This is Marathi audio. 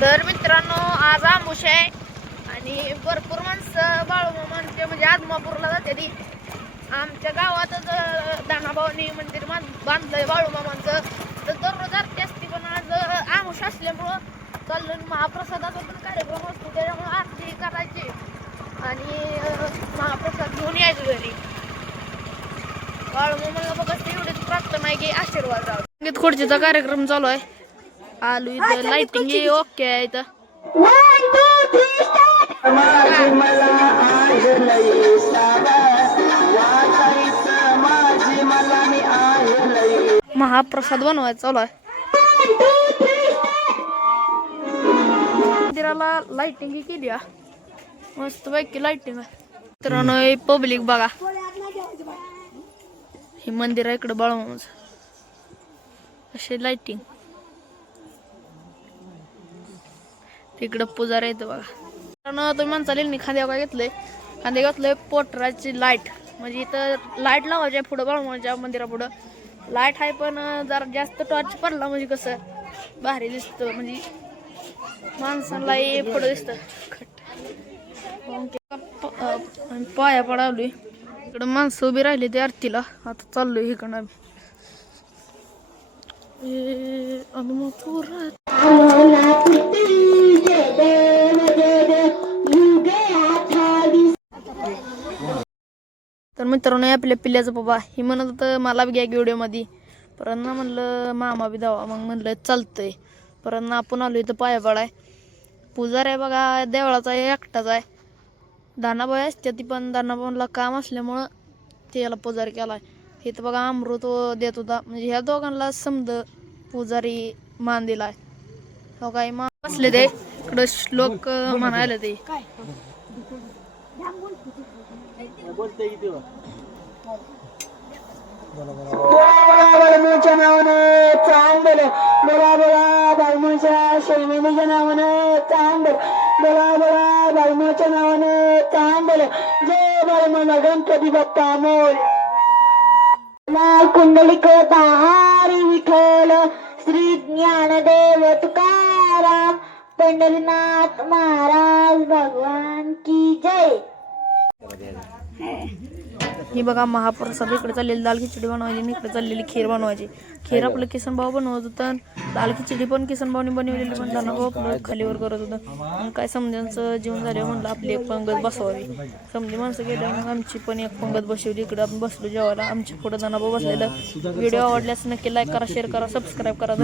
तर मित्रांनो आज आमुष आहे. आणि भरपूर माणसं बाळूमामांचे म्हणजे आदमापूरला जाते ती. आमच्या गावातच अं, दानाभाऊनी मंदिर बांधलंय बांधलंय बाळूमामांचं. तर दररोज आरती असते पण आज आमुष असल्यामुळं चाललं महाप्रसादाचा पण कार्यक्रम असतो त्याच्यामुळं आरती करायची. आणि महाप्रसाद घेऊन यायचं घरी. बाळूमामाला बघा एवढीच प्रार्थना आहे की आशीर्वाद राहू. संगीत खुर्चीचा कार्यक्रम चालू आहे. आलू इथं लाइटिंग ओके आहे इथं. महाप्रसाद बनवायचा चालू आहे. मंदिराला लाइटिंग केली हा. मस्त पैकी लाइटिंग आहे. मित्रांनो पब्लिक बघा. हे मंदिर आहे इकडं बाळूमामाचं. असे लाइटिंग तिकडं पुजारा येतो बघा. कारण तुम्ही माणसाला यांनी खांद्या काय घेतलंय खांदे घेतलंय पोटराची लाइट. म्हणजे इथं लाइट लावायची आहे पुढं बाळूमाच्या म्हणजे मंदिरापुढं. लाइट आहे पण जरा जास्त टॉर्च पडला म्हणजे कसं? भारी दिसतं म्हणजे. माणसाला हे पुढं दिसतं. खट. पाया पडावली. इकडं माणसं उभी राहिली ते आरतीला. आता चाललोय इकडं आम्ही. तर मित्रांनो हे आपल्या पिल्ल्याचं बाबा ही म्हणत होतं मला बी घ्या व्हिडिओमध्ये. परत ना म्हणलं मामा बी दावा मग म्हणलं चालतंय. परत ना आपण आलो इथं पाया पडाय पुजार आहे बघा देवळाचा आहे एकटाच आहे. दानाबाई असते ती पण. दानाबाईला काम असल्यामुळं ते याला पुजारी आहे इथं बघा अमृत देत होता. म्हणजे ह्या दोघांना समज पुजारी मान दिलाय हो काय मा असले ते. इकडं श्लोक म्हणायला ते. बाळमूच्या नावानं चांगल बोला बोला बाळमूच्या शैमिनीच्या नावानं चांगल बोला बोला बाळमूच्या नावानं चांगल जय बाळमामा गणपती बाप्पा मोल कुंडलिक दहारी विठ्ठल श्री ज्ञानदेव तुकाराम पंढरीनाथ महाराज भगवान की जय. ही बघा महाप्रसाद. इकडे चाललेली दाल खिचडी बनवायची आणि इकडे चाललेली खीर बनवायची. खीर आपलं किसन भाऊ बनवत होतं आणि दाल खिचडी पण किसन भाऊनी बनवलेली पण त्यांना भाऊ आपलं खालीवर करत होतं. मग काय समजांचं जेवण झाल्यावर म्हणलं आपली एक पंगत बसवावी. समजी माणसं गेल्या मग आमची पण एक पंगत बसवली. इकडे आपण बसलो जेवायला. आमच्या पुढे जाणं बसलेलं. व्हिडिओ आवडल्यास नक्की लाईक करा शेअर करा सबस्क्राईब करा.